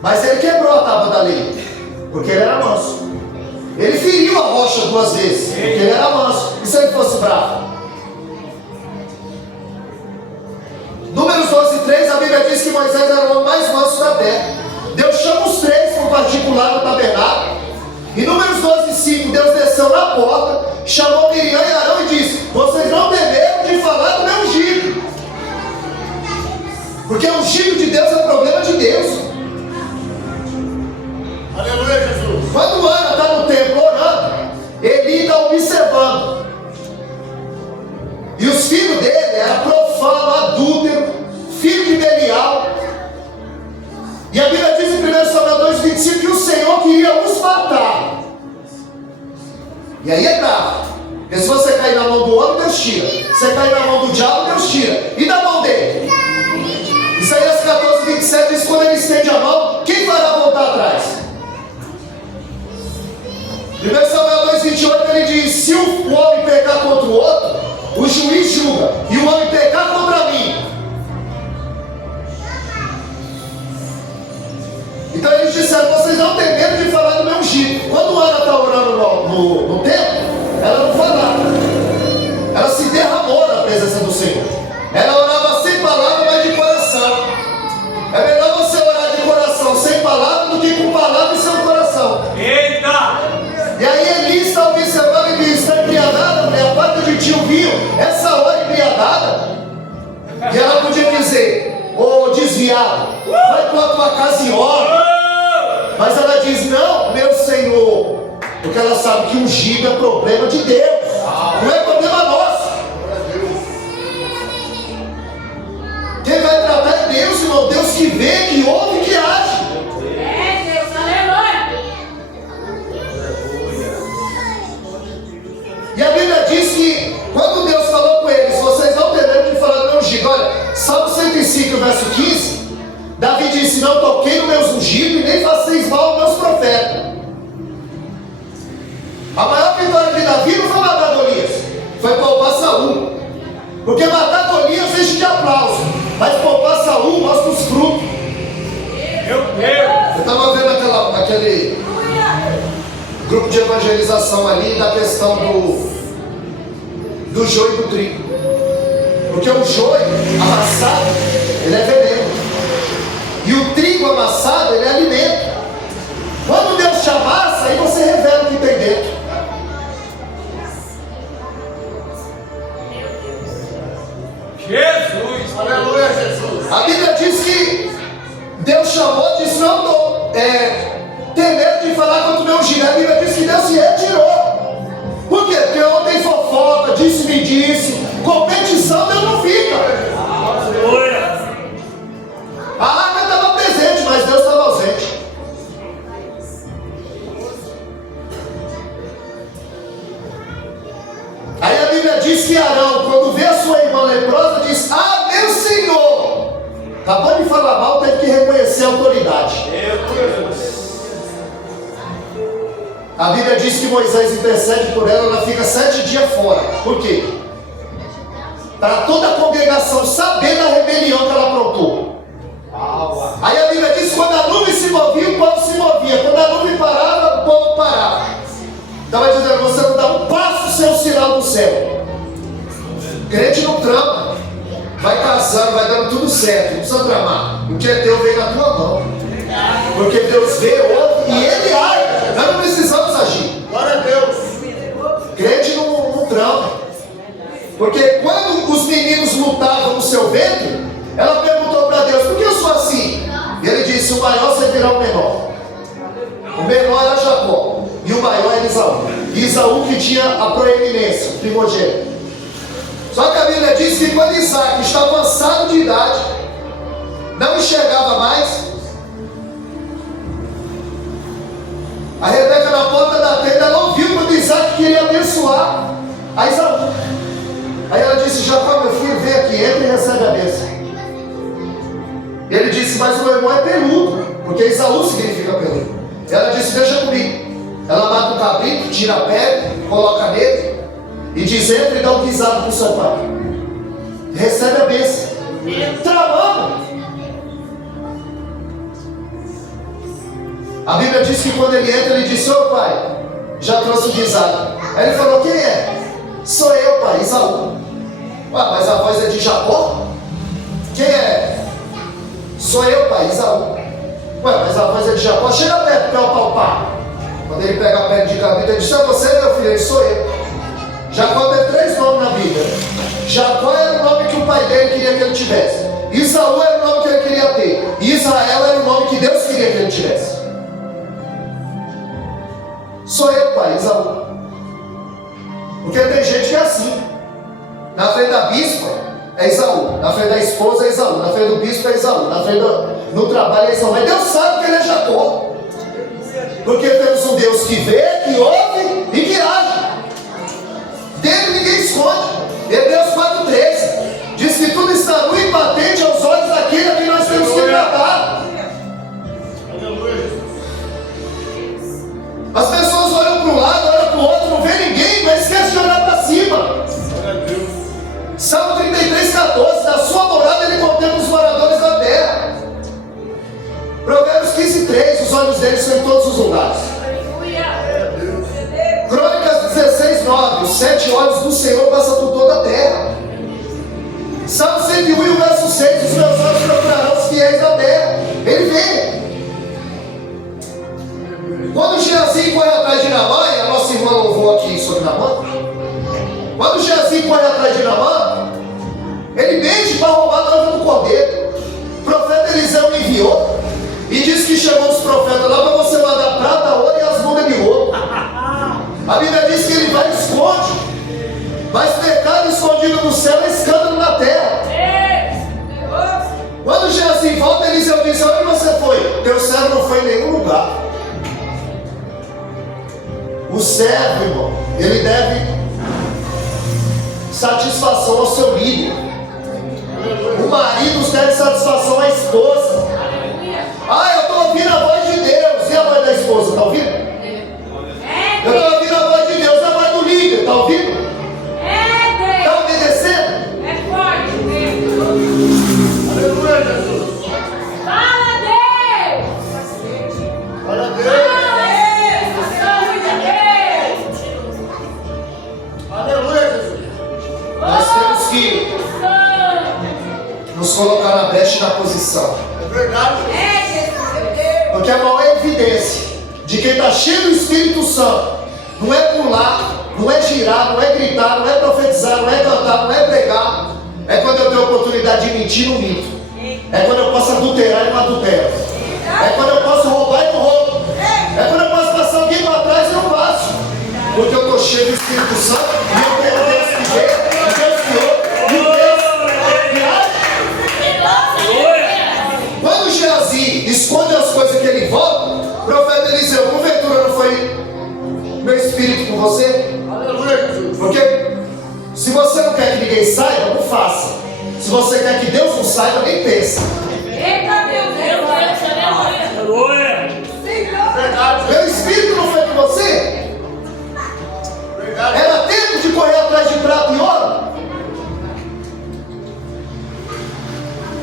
Mas ele quebrou a tábua da lei, porque ele era manso. Ele feriu a rocha 2 vezes, porque ele era manso. E se ele fosse bravo? Números 12:3, a Bíblia diz que Moisés era o homem mais manso da terra. Deus chama os 3 por particular no tabernáculo. Em Números 12:5, Deus desceu na porta, chamou Miriam e Arão e disse: vocês não temeram de falar do meu ungido, porque o ungido de Deus é problema de Deus. Aleluia, Jesus. Quando Ana está no templo orando, Eli está observando. E os filhos dele eram profano, adúltero, filho de Belial. E a Bíblia diz em 1 Samuel 2:25 que o Senhor queria os matar. E aí é grave. Porque se você cair na mão do homem, Deus tira. Se você cair na mão do diabo, Deus tira. E na mão dele? Isaías 14:27 diz: quando ele estende a mão, quem fará voltar atrás? 1 Samuel 2:28 ele diz: se o homem pecar contra o outro, o juiz julga, e o homem pecar contra mim. Então eles disseram: vocês não têm medo de falar do meu ungido. Quando Ana está orando no templo, ela não falava, ela se derramou na presença do Senhor. Ela orava sem palavra, mas de coração. É melhor você orar de coração sem palavra do que com palavra em seu coração. Eita! E aí Eli está observando e diz: está embriagada, mulher, a parte de tio vinho, essa hora embriagada. E ela podia dizer: ô desviado, vai para a tua casa e ora. Mas ela diz: não, meu Senhor, porque ela sabe que ungido é problema de Deus, não é problema nosso. Quem vai tratar é Deus, irmão. Deus que vê, que ouve, que age. Deus, aleluia. E a Bíblia diz que quando Deus falou com eles: vocês não terão de falar do meu ungido. Olha, Salmo 105, verso 15, Davi disse: não toquei no meus ungidos e nem faceis mal aos meus profetas. A maior vitória de Davi não foi matar Golias, foi poupar Saul. Porque matar Golias enche de aplauso, mas poupar Saul mostra os frutos. Meu Deus! Eu estava vendo aquele grupo de evangelização ali da questão do joio e do trigo. Porque o joio amassado, ele é veneno. E o trigo amassado, ele é alimento. Quando Deus te amassa, aí você revela o que tem dentro. Jesus! Aleluia, Jesus. A Bíblia diz que Deus chamou, disse: não estou tem medo de falar contra o meu ungido. A Bíblia diz que Deus se retirou. Por quê? Porque ontem fofoca, disse-me disse, competição, Deus não fica. Aleluia! A arca estava presente, mas Deus estava ausente. Aí a Bíblia diz que Arão, quando vê a sua irmã leprosa, diz: ah, meu Senhor! Acabou de falar mal, teve que reconhecer a autoridade. A Bíblia diz que Moisés intercede por ela, ela fica 7 dias fora. Por quê? Para toda a congregação saber da rebelião que ela aprontou. Aí a Bíblia diz que quando a nuvem se movia, o povo se movia. Quando a nuvem parava, o povo parava. Então vai dizendo: você não dá um passo sem o sinal do céu. Crente não trama. Vai casando, vai dando tudo certo. Não precisa tramar. O que é teu vem na tua mão. Porque Deus vê, ouve e Ele age. Nós não precisamos agir. Glória a Deus. Crente não trama. Porque quando os meninos lutavam no seu ventre, ela perguntou para Deus: por que eu sou assim? E ele disse: o maior servirá o menor. O menor era Jacó e o maior era Isaú. E Isaú que tinha a proeminência, o primogênito. Só que a Bíblia diz que quando Isaac está avançado de idade, não enxergava mais, a Rebeca na porta da tenda, ela ouviu quando Isaac queria abençoar a Isaú. Aí ela disse: Jacó, meu filho, vem aqui, entra e recebe a bênção. Ele disse: mas o meu irmão é peludo, porque Isaú significa peludo. Ela disse: deixa comigo. Ela mata o cabrito, tira a pele, coloca nele e diz: entra e dá um guisado para o seu pai. Recebe a bênção. Tramando. A Bíblia diz que quando ele entra, ele disse: ô pai, já trouxe o guisado. Aí ele falou: quem é? Sou eu, pai, Isaú. Ué, mas a voz é de Jacó? Quem é? Sou eu, pai, Isaú. Ué, mas a voz é de Jacó. Chega perto para eu apalpar. Quando ele pega a pele de cabrito, ele diz: é você, meu filho? Ele: sou eu. Jacó tem 3 nomes na Bíblia. Jacó era o nome que o pai dele queria que ele tivesse. Isaú era o nome que ele queria ter. E Israel era o nome que Deus queria que ele tivesse. Sou eu, pai, Isaú. Porque tem gente que é assim. Na frente da bispa é Isaú. Na frente da esposa é Isaú. Na frente do bispo é Isaú. Na frente no trabalho é Isaú. Mas Deus sabe que ele é Jacó. Porque temos um Deus que vê, que ouve e que age. Dele ninguém esconde. Hebreus 4,13 diz que tudo está nu e patente aos olhos daquele a quem nós temos que tratar. As pessoas olham para um lado, olham para o outro, não vê ninguém, mas esquece de olhar para cima. Salmo 33,14: da sua morada ele contempla os moradores da terra. Provérbios 15,3: os olhos dele estão em todos os lugares. Crônicas 16,9: os 7 olhos do Senhor passam por toda a terra. Salmo 101, verso 6: os meus olhos procurarão os fiéis da terra. Ele vê. Quando Geazi corre atrás de Naamã, e a nossa irmã louvou aqui sobre Naamã, quando Geazi corre atrás de Naamã, ele mente para roubar a noiva do cordeiro. O profeta Eliseu me enviou e disse que chegou os profetas lá para você mandar prata, ouro e as mudas de ouro. A Bíblia diz que ele vai e esconde, mas pecado escondido no céu é escândalo na terra. Quando Geazi volta, Eliseu diz: onde você foi? Teu servo não foi em nenhum lugar. O servo, irmão, ele deve satisfação ao seu líder. O marido deve satisfação à esposa. Ah, eu estou ouvindo a voz de Deus. E a voz da esposa, está ouvindo? Eu estou ouvindo a voz de Deus. E a voz do líder, está ouvindo? Está obedecendo? É forte, Deus. Aleluia, Jesus. Fala, Deus. Glória a Deus. Aleluia, Jesus. Nós temos que nos colocar na brecha e na posição. É verdade. Porque a maior evidência de quem está cheio do Espírito Santo não é pular, não é girar, não é gritar, não é profetizar, não é cantar, não é pregar. É quando eu tenho a oportunidade de mentir, não minto. É quando eu posso adulterar e não adultero. É quando eu posso roubar e não roubo. É quando eu posso passar alguém para trás e não passo. Porque eu estou cheio do Espírito Santo e eu tenho Deus que vê, o Deus que ouve e o Deus que age. Quando Geazi esconde as coisas que ele volta, o profeta Eliseu: porventura não foi meu espírito com você? Aleluia, Jesus. Porque se você não quer que ninguém saiba, não faça. Se você quer que Deus não saiba, nem pensa. Eita, meu Deus. Aleluia. Verdade. Meu espírito não foi com você? Verdade. Era tempo de correr atrás de prata e ouro?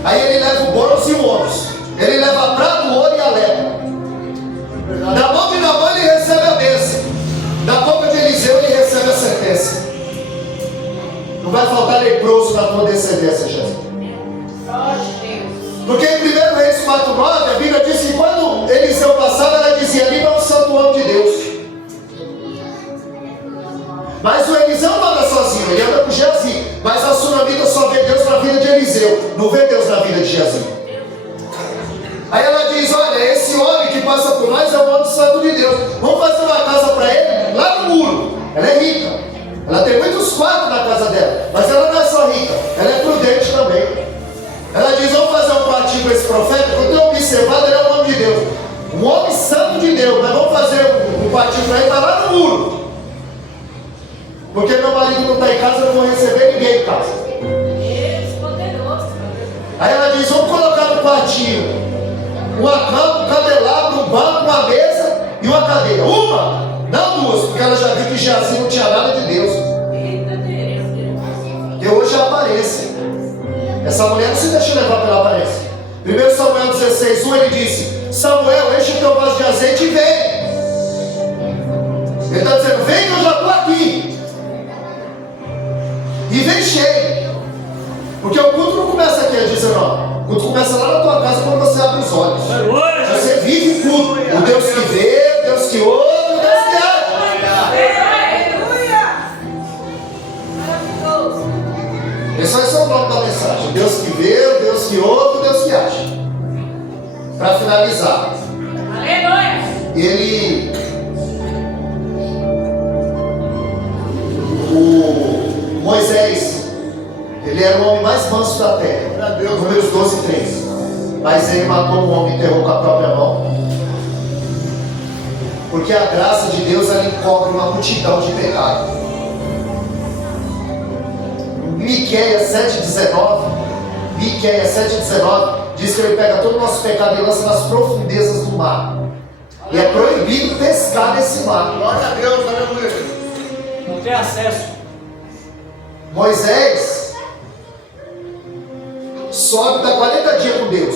Aí ele leva o bônus e o ônus. Ele leva a prata, o ouro e a lepra. Da mão de Naamã ele recebe a bênção. Da boca de Eliseu ele recebe a sentença. Não vai faltar leproso na tua descendência, Jesus. Porque em 1 Reis 4,9 a Bíblia diz que quando Eliseu passava, ela dizia: ali vai o santo homem de Deus. Mas o Eliseu não anda sozinho, ele anda com Geazi. Mas a sunamita só vê Deus na vida de Eliseu, não vê Deus na vida de Geazi. Aí ela diz: olha, esse homem que passa por nós é o homem santo de Deus. Vamos fazer uma casa para ele lá no muro. Ela é rica, ela tem muitos quartos na casa dela, mas ela não é só rica, ela é prudente também. Ela diz: vamos fazer um quartinho para esse profeta, que eu tenho observado, ele é um homem de Deus, um homem santo de Deus, mas vamos fazer um quartinho para ele, está lá no muro. Porque meu marido não está em casa, eu não vou receber ninguém em casa. Aí ela diz: vamos colocar no quartinho uma cama, um candelabro, um banco, uma mesa, e uma cadeira. Uma, não duas, porque ela já viu que Geazi não tinha nada de Deus. Que hoje é a aparência. Essa mulher não se deixa levar pela aparência. 1 Samuel 16:1 ele disse: Samuel, enche o teu vaso de azeite e vem. Ele está dizendo: vem que eu já estou aqui. E vem cheio. Porque o culto não começa aqui às 19. O culto começa lá na tua casa quando você abre os olhos. Você vive culto. O Deus que vê, o Deus que ouve, o Deus que age. Esse vai ser o nome da mensagem. O Deus que vê, o Deus que ouve, o Deus que age. Para finalizar. O Moisés, ele era o homem mais manso da terra. Números 12:3. Mas ele matou um homem e enterrou com a própria mão. Porque a graça de Deus, ela encobre uma multidão de pecados. Miqueias 7:19 diz que ele pega todo o nosso pecado e lança nas profundezas do mar. E é proibido pescar nesse mar. Glória a Deus, aleluia. Não tem acesso. Moisés sobe, está 40 dias com Deus.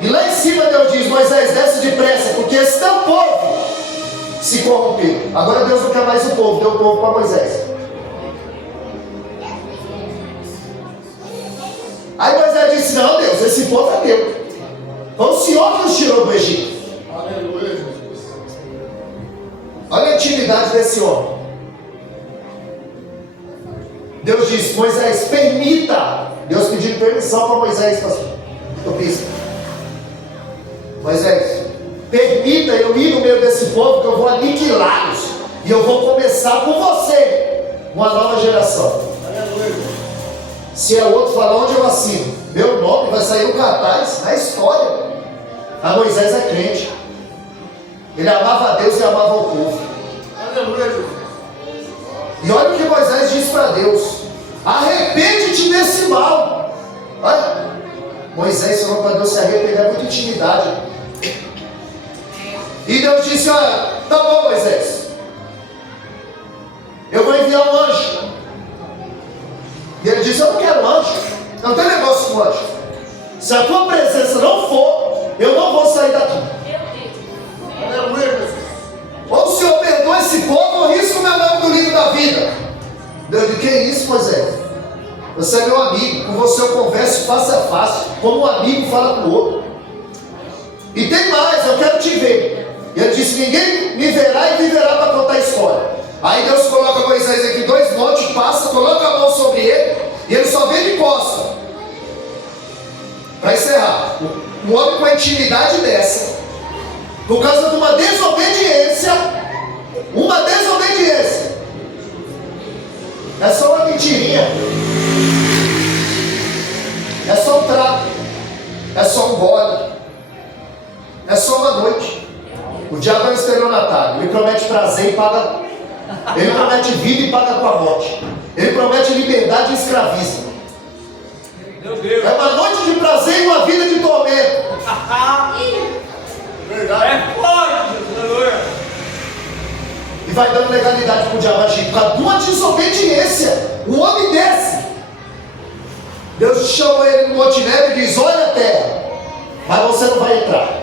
E lá em cima Deus diz: Moisés, desce depressa, porque esse teu povo se corrompeu. Agora Deus não quer mais o povo, deu o povo para Moisés. Aí Moisés disse: não, Deus, esse povo é teu. Foi o Senhor que os tirou do Egito. Aleluia, Jesus. Olha a intimidade desse homem. Deus disse: Moisés, permita. Deus pediu permissão para Moisés, pastor. Eu fiz: Moisés, permita eu ir no meio desse povo, que eu vou aniquilá-los. E eu vou começar com você uma nova geração. Aleluia. Se é outro falar, onde eu assino? Meu nome vai sair no cartaz, na história. A Moisés é crente. Ele amava a Deus e amava o povo. Aleluia, Jesus. E olha o que Moisés diz para Deus: arrepende-te desse mal. Olha, Moisés falou para Deus se arrepender, é muita intimidade. E Deus disse: olha, tá bom, Moisés, eu vou enviar um anjo. E ele disse: eu não quero anjo, não tem negócio com anjo. Se a tua presença não for, eu não vou sair daqui. Aleluia, Jesus. Ou o Senhor perdoa esse povo, ou risca o meu nome do livro da vida. Deus disse: que é isso, Moisés? Você é meu amigo, com você eu converso face a face, como um amigo fala com o outro. E tem mais, eu quero te ver. E ele disse: ninguém me verá e viverá para contar a história. Aí Deus coloca Moisés entre dois montes, passa, coloca a mão sobre ele, e ele só vê de costa. Para encerrar, um homem com a intimidade dessa, por causa de uma desobediência, é só uma mentirinha, é só um trato, é só um gole, é só uma noite. O diabo é um estelionatário, ele promete prazer e paga, ele promete vida e paga com a morte, ele promete liberdade e escraviza. É uma noite de prazer e uma vida de tormento. Verdade. É forte, aleluia. E vai dando legalidade para o diabo agir por causa de uma desobediência. Um homem desse, Deus chamou ele no Monte Nebo e diz: olha a terra, mas você não vai entrar.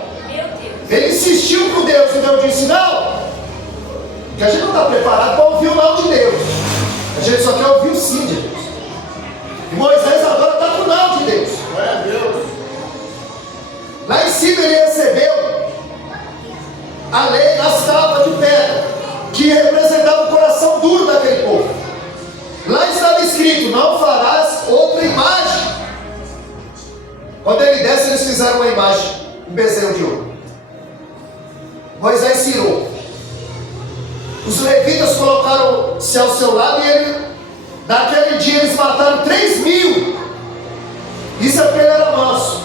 Ele insistiu com Deus e Deus disse: não, porque a gente não está preparado para ouvir o não de Deus, a gente só quer ouvir o sim de Deus. E Moisés agora está com o não de Deus. Glória a Deus. Lá em cima ele recebeu a lei nas tábuas de pedra, que representava o coração duro daquele povo. Lá estava escrito: não farás outra imagem. Quando ele desce, eles fizeram uma imagem, um bezerro de ouro. Moisés tirou. Os levitas colocaram-se ao seu lado e ele, naquele dia eles mataram 3.000. Isso é porque ele era manso.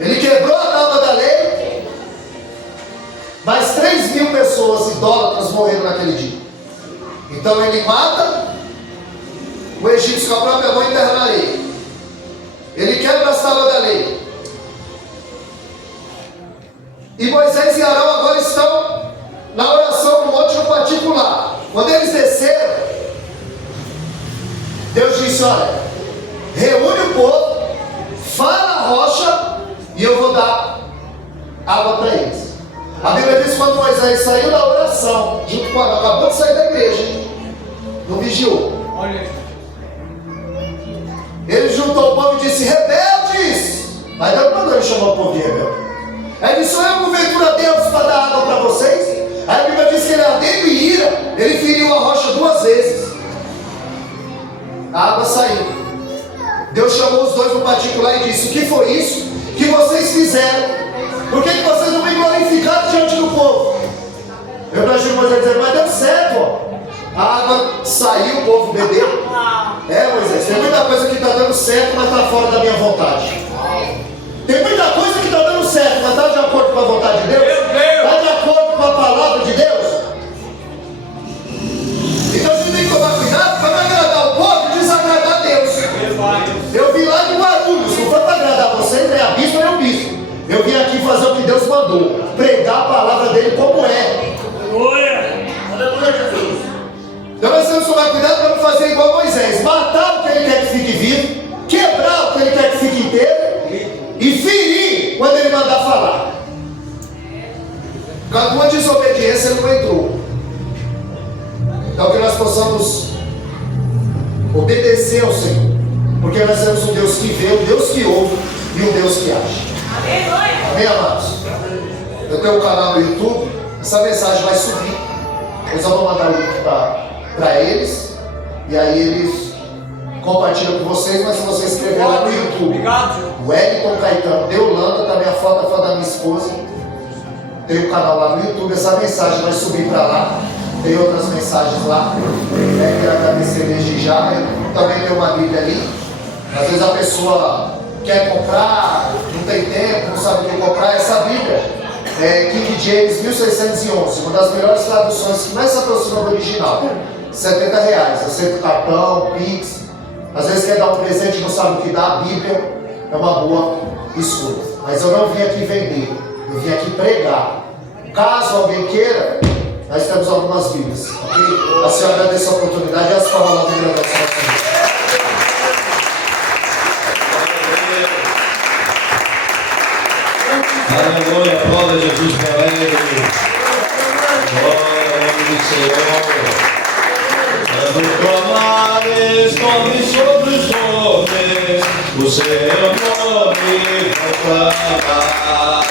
Ele quebrou a tábua da lei, mas 3.000 pessoas idólatras morreram naquele dia. Então ele mata o egípcio com a própria mão e enterra na areia. Ele quebra as tábuas da lei. E Moisés e Arão agora estão na oração no monte no particular. Quando eles desceram, Deus disse: olha, reúne o povo, fala a rocha e eu vou dar água para eles. A Bíblia diz que quando Moisés saiu da oração, junto com Arão, acabou de sair da igreja, não vigiou. Olha isso. Ele juntou o povo e disse: rebeldes! Mas Deus mandou ele chamar o povo de rebelde. Aí ele disse: sou eu porventura Deus para dar água para vocês? Aí a Bíblia diz que ele, ardendo em ira, ele feriu a rocha 2 vezes. A água saiu. Deus chamou os dois no particular e disse: o que foi isso que vocês fizeram? Por que vocês não me glorificaram diante do povo? Eu imagino Moisés dizendo: mas deu certo, ó. A água saiu, o povo bebeu. Moisés, tem muita coisa que está dando certo, mas está fora da minha vontade. Tem muita coisa que está dando certo, mas está de acordo com a vontade de Deus? Está de acordo com a palavra de Deus? Então a gente tem que tomar cuidado para não agradar o povo e desagradar a Deus. Eu vim lá de Guarulhos, não foi para agradar vocês, nem a bispo, nem o bispo. Eu vim aqui fazer o que Deus mandou, pregar a palavra dele como é. Aleluia, Jesus. Então nós temos que tomar cuidado para não fazer igual Moisés, matar o que ele quer que fique vivo, quebrar o que ele quer que fique inteiro e ferir quando ele mandar falar. Com a tua desobediência ele não entrou. Então que nós possamos obedecer ao Senhor, porque nós temos um Deus que vê, um Deus que ouve e um Deus que age. Amém, amados? Eu tenho um canal no YouTube, essa mensagem vai subir. Eu só vou mandar o link para eles, e aí eles compartilham com vocês. Mas se você escrever lá no YouTube, Wellington Caetano de Holanda, também a foto da minha esposa, tem um canal lá no YouTube, essa mensagem vai subir para lá. Tem outras mensagens lá, quero agradecer desde já. Também tem uma Bíblia ali. Às vezes a pessoa quer comprar, não tem tempo, não sabe o que comprar. Essa Bíblia é King James 1611, uma das melhores traduções que mais se aproxima do original. R$70, aceita cartão, Pix. Às vezes quer dar um presente e não sabe o que dá. A Bíblia é uma boa escolha. Mas eu não vim aqui vender, eu vim aqui pregar. Caso alguém queira, nós temos algumas Bíblias. Okay? A senhora agradeço a oportunidade e as palavras da gravação. Aleluia, glória a Jesus para ele. Glória ao nome do Senhor. Quando clamares nome sobre os nomes, o seu nome proclamar.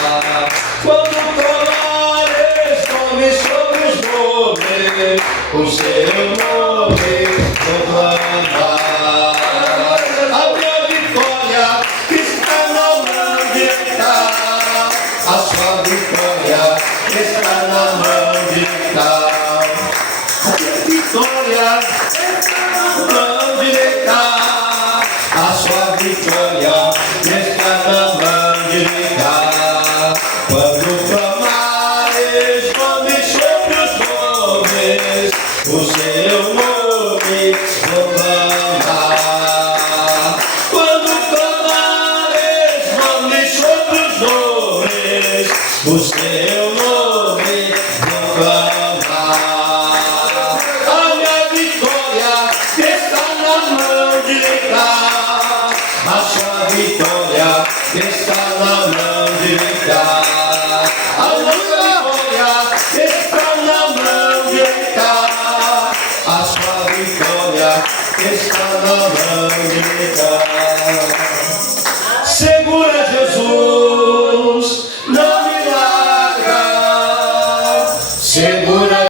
Quando clamares nome sobre os nomes, o seu nome proclamar. A minha vitória está na mão de Deus. A sua vitória está na mão de Deus. A sua vitória está na mão de Deus. A sua vitória está na mão de Deus. Quando clamares nome sobre os nomes, o seu nome proclamar. Quando clamares nome sobre os nomes, o seu nome proclamar. A minha vitória está na mão de Deus. A sua vitória está na mão de Deus. A minha vitória está na mão de Deus. A sua vitória está na mão de Deus. Segura Jesus, não me larga. Segura